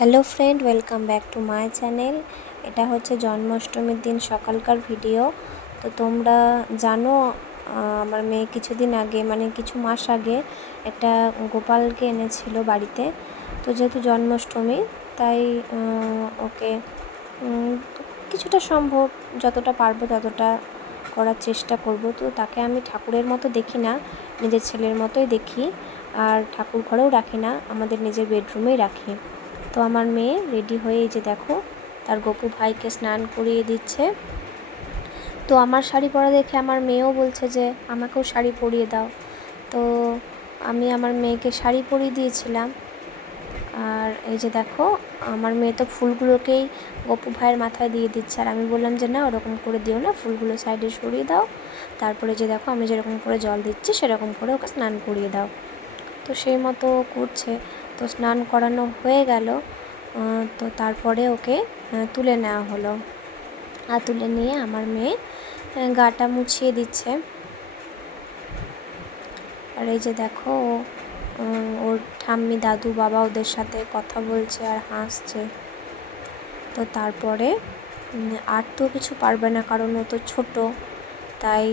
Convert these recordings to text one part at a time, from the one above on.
Hello friend, welcome back to my channel. এটা হচ্ছে জন্মাষ্টমীর দিন সকালকার ভিডিও। তো তোমরা জানো আমার মেয়ে কিছুদিন আগে মানে কিছু মাস আগে একটা গোপালকে এনেছিল বাড়িতে। তো যেহেতু জন্মাষ্টমী তাই ওকে কিছুটা সম্ভব যতটা পারবো ততটা করার চেষ্টা করব। তো তাকে আমি ঠাকুরের মতো দেখি না, নিজের ছেলের মতোই দেখি। আর ঠাকুর ঘরেও রাখি না, আমাদের নিজের বেডরুমেই রাখি। তো আমার মেয়ে রেডি হয়ে এই যে দেখো তার গপু ভাইকে স্নান করিয়ে দিচ্ছে। তো আমার শাড়ি পরা দেখে আমার মেয়েও বলছে যে আমাকেও শাড়ি পরিয়ে দাও। তো আমি আমার মেয়েকে শাড়ি পরিয়ে দিয়েছিলাম। আর এই যে দেখো আমার মেয়ে তো ফুলগুলোকেই গপু ভাইয়ের মাথায় দিয়ে দিচ্ছে, আর আমি বললাম যে না ওরকম করে দিও না, ফুলগুলো সাইডে সরিয়ে দাও। তারপরে যে দেখো আমি যেরকম করে জল দিচ্ছি সেরকম করে ওকে স্নান করিয়ে দাও। তো সেই মতো করছে। তো স্নান করানো হয়ে গেল। তো তারপরে ওকে তুলে নেওয়া হলো, আর তুলে নিয়ে আমার মেয়ে গাটা মুছিয়ে দিচ্ছে। আর এই যে দেখো ওর ঠাম্মি দাদু বাবা ওদের সাথে কথা বলছে আর হাসছে। তো তারপরে আর তো কিছু পারবে না, কারণ ও তো ছোটো, তাই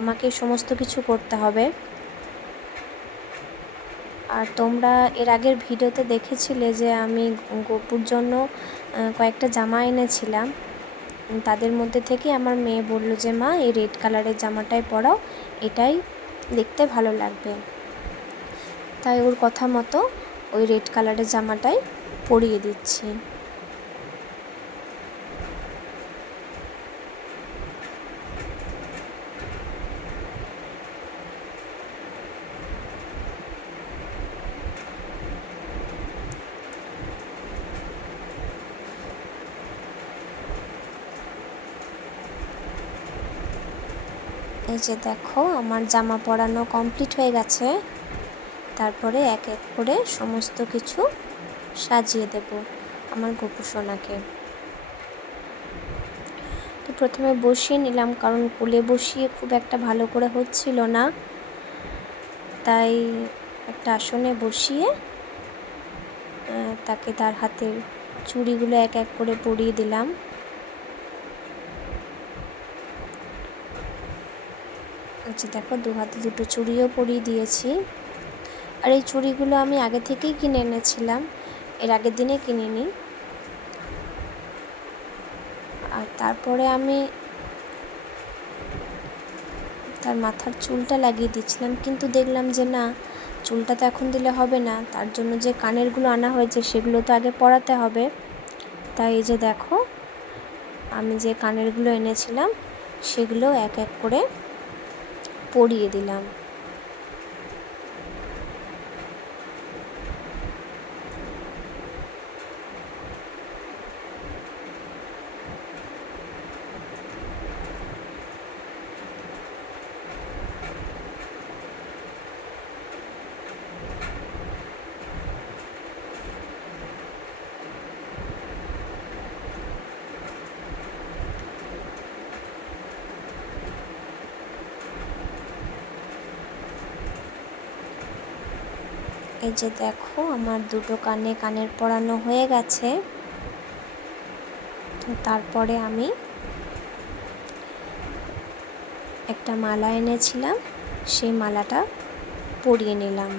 আমাকে সমস্ত কিছু করতে হবে। আর তোমরা এর আগের ভিডিওতে দেখেছিলে যে আমি গপুর জন্য কয়েকটা জামা এনেছিলাম। তাদের মধ্যে থেকে আমার মেয়ে বলল যে মা এই রেড কালারের জামাটাই পরাও, এটাই দেখতে ভালো লাগবে। তাই ওর কথা মতো ওই রেড কালারের জামাটাই পরিয়ে দিচ্ছি। এই যে দেখো আমার জামা পরানো কমপ্লিট হয়ে গেছে। তারপরে এক এক করে সমস্ত কিছু সাজিয়ে দেব আমার গপু সোনাকে। তো প্রথমে বসিয়ে নিলাম, কারণ কোলে বসিয়ে খুব একটা ভালো করে হচ্ছিল না, তাই একটা আসনে বসিয়ে তাকে তার হাতের চুড়িগুলো এক এক করে পরিয়ে দিলাম। আচ্ছা দেখো দু হাতে দুটো চুড়িও পরিয়ে দিয়েছি। আর এই চুড়িগুলো আমি আগে থেকেই কিনে এনেছিলাম, এর আগের দিনে কিনিনি। আর তারপরে আমি তার মাথার চুলটা লাগিয়ে দিচ্ছিলাম, কিন্তু দেখলাম যে না, চুলটা তো এখন দিলে হবে না, তার জন্য যে কানেরগুলো আনা হয়েছে সেগুলো তো আগে পরাতে হবে। তাই এই যে দেখো আমি যে কানেরগুলো এনেছিলাম সেগুলো এক এক করে পরিয়ে দিলাম। এই যে দেখো আমার দুটো কানে কানের পরানো হয়ে গেছে। তো তারপরে আমি একটা মালা এনেছিলাম, সেই মালাটা পরিয়ে নিলাম।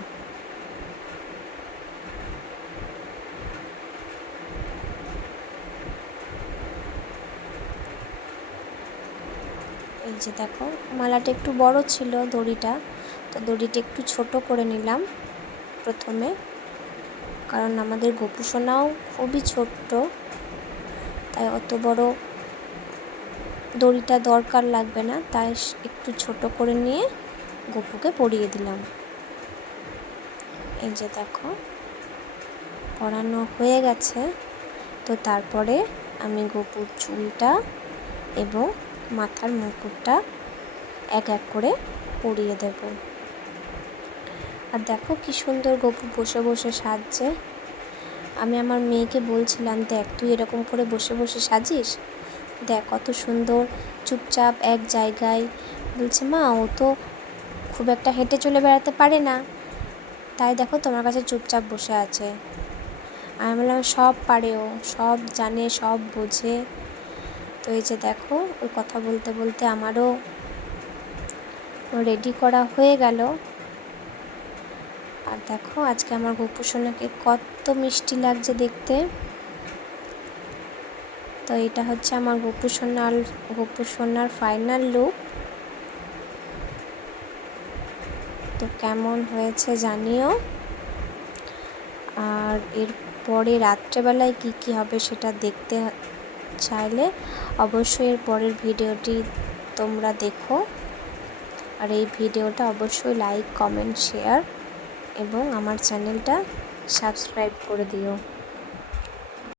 এই যে দেখো মালাটা একটু বড় ছিল দড়িটা, তো দড়িটা একটু ছোট করে নিলাম প্রথমে, কারণ আমাদের গপু সোনাও খুবই ছোট্ট, তাই অত বড় দড়িটা দরকার লাগবে না, তাই একটু ছোট করে নিয়ে গপুকে পরিয়ে দিলাম। এই যে দেখো পরানো হয়ে গেছে। তো তারপরে আমি গপুর চুলটা এবং মাথার মুকুটটা এক এক করে পরিয়ে দেব। আর দেখো কি সুন্দর গপু বসে বসে সাজছে। আমি আমার মেয়েকে বলছিলাম দেখ তুই এরকম করে বসে বসে সাজিস, দেখ কত সুন্দর চুপচাপ এক জায়গায়। বলছে মা ও তো খুব একটা হেঁটে চলে বেড়াতে পারে না, তাই দেখো তোমার কাছে চুপচাপ বসে আছে। আমি বললাম সব পারে, ও সব জানে, সব বোঝে। তো এই যে দেখো, ওই কথা বলতে বলতে আমারও রেডি করা হয়ে গেল। আর দেখো আজকে আমার গপু সোনাকে কত মিষ্টি লাগছে দেখতে। তো এটা হচ্ছে আমার গপু সোনার ফাইনাল লুক। তো কেমন হয়েছে জানিও। আর এরপরে রাত্রেবেলায় কি হবে সেটা দেখতে চাইলে অবশ্যই এর পরের ভিডিওটি তোমরা দেখো। আর এই ভিডিওটা অবশ্যই লাইক, কমেন্ট, শেয়ার এবং আমার চ্যানেলটা সাবস্ক্রাইব করে দিও।